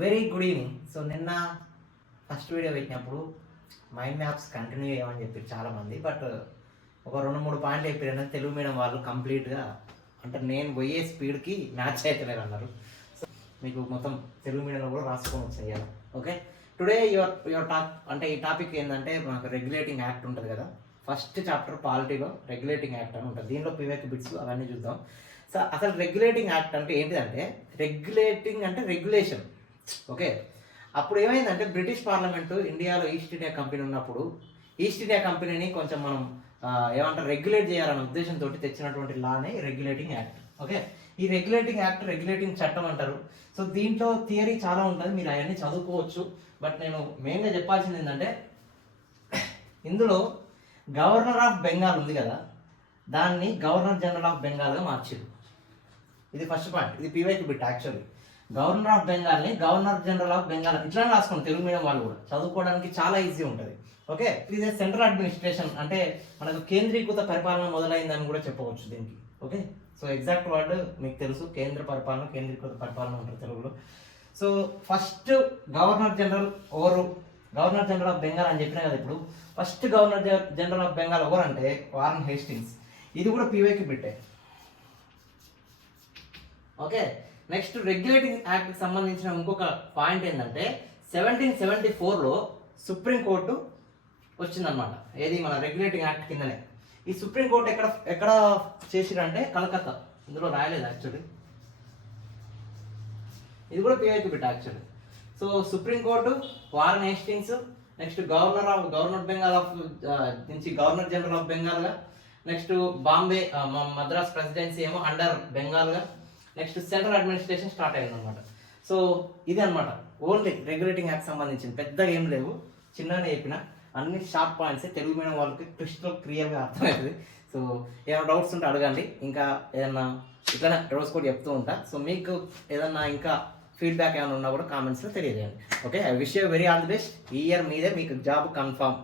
Very good evening so నిన్న first video పెట్టినప్పుడు mind maps continue చేయమని చెప్పారు చాలామంది బట్ uh, ఒక రెండు మూడు పాయింట్లు చెప్పారు తెలుగు మీడియం వాళ్ళు కంప్లీట్గా అంటే నేను పోయే స్పీడ్కి మ్యాచ్ అవుతలేరు అన్నారు. సో మీకు మొత్తం తెలుగు మీడియంలో కూడా రాసుకొని వచ్చాయి okay today your your top అంటే ఈ టాపిక్ ఏంటంటే మనకు రెగ్యులేటింగ్ యాక్ట్ ఉంటుంది కదా. ఫస్ట్ చాప్టర్ పాలిటీలో రెగ్యులేటింగ్ యాక్ట్ అని ఉంటుంది. దీనిలో పివేక్ బిట్స్ అవన్నీ చూద్దాం. సో అసలు రెగ్యులేటింగ్ యాక్ట్ అంటే ఏంటిదంటే రెగ్యులేటింగ్ అంటే రెగ్యులేషన్ ఓకే. అప్పుడు ఏమైందంటే బ్రిటిష్ పార్లమెంటు ఇండియాలో ఈస్ట్ ఇండియా కంపెనీ ఉన్నప్పుడు ఈస్ట్ ఇండియా కంపెనీని కొంచెం మనం ఏమంటారు రెగ్యులేట్ చేయాలనే ఉద్దేశంతో తెచ్చినటువంటి లానే రెగ్యులేటింగ్ యాక్ట్ ఓకే? ఈ రెగ్యులేటింగ్ యాక్ట్ రెగ్యులేటింగ్ చట్టం అంటారు. సో దీంట్లో థియరీ చాలా ఉంటుంది. మీరు అవన్నీ చదువుకోవచ్చు. బట్ నేను మెయిన్గా చెప్పాల్సింది ఏంటంటే ఇందులో గవర్నర్ ఆఫ్ బెంగాల్ ఉంది కదా? దాన్ని గవర్నర్ జనరల్ ఆఫ్ బెంగాల్గా మార్చారు ఇది ఫస్ట్ పాయింట్ ఇది పీవైకి బిట్ యాక్చువల్లీ గవర్నర్ ఆఫ్ బెంగాల్ని గవర్నర్ జనరల్ ఆఫ్ బెంగాల్ ఇట్లా రాసుకోండి తెలుగు మీడియం వాళ్ళు కూడా. చదువుకోవడానికి చాలా ఈజీ ఉంటుంది. ఓకే ఇది సెంట్రల్ అడ్మినిస్ట్రేషన్ అంటే మనకు కేంద్రీకృత పరిపాలన మొదలైందని కూడా చెప్పవచ్చు దీనికి. ఓకే సో ఎగ్జాక్ట్ వర్డ్ మీకు తెలుసు. కేంద్ర పరిపాలన కేంద్రీకృత పరిపాలన ఉంటుంది తెలుగులో. సో ఫస్ట్ గవర్నర్ జనరల్ ఎవరు? గవర్నర్ జనరల్ ఆఫ్ బెంగాల్ అని చెప్పినా కదా ఇప్పుడు. First governor general of Bengal ఎవరు అంటే వారన్ హేస్టింగ్స్ ఇది కూడా పీవేకి పెట్టే. ఓకే నెక్స్ట్ రెగ్యులేటింగ్ యాక్ట్కి సంబంధించిన ఇంకొక పాయింట్ ఏంటంటే సెవెంటీన్ సెవెంటీ ఫోర్లో సుప్రీంకోర్టు వచ్చిందనమాట ఏది మన రెగ్యులేటింగ్ యాక్ట్ కిందనే. ఈ సుప్రీంకోర్టు ఎక్కడ ఎక్కడ చేసిరంటే కలకత్తా. ఇందులో రాయలేదు యాక్చువల్లీ. ఇది కూడా పిఐకి bit actually. So supreme court Warren Hastings next governor of governor Bengal of నుంచి గవర్నర్ జనరల్ ఆఫ్ బెంగాల్గా నెక్స్ట్ బాంబే మద్రాస్ ప్రెసిడెన్సీ ఏమో అండర్ బెంగాల్గా నెక్స్ట్ సెంట్రల్ అడ్మినిస్ట్రేషన్ స్టార్ట్ అయింది అనమాట సో ఇది అనమాట ఓన్లీ రెగ్యులేటింగ్ యాక్ట్ సంబంధించింది. పెద్దగా ఏం లేవు. చిన్నగానే చెప్పిన. అన్ని షార్ప్ పాయింట్స్. తెలుగు మీడియం వాళ్ళకి క్రిస్టల్ క్లియర్గా అర్థమవుతుంది. సో ఏమైనా డౌట్స్ ఉంటే అడగండి. ఇంకా ఏదన్నా ఇట్లా డౌట్స్ కూడా చెప్తూ ఉంటా. సో మీకు ఏదన్నా ఇంకా ఫీడ్బ్యాక్ ఏమైనా ఉన్నా కూడా కామెంట్స్లో తెలియజేయండి. Okay? I wish you very all the best. ఈ ఇయర్ మీదే మీకు జాబ్ కన్ఫామ్.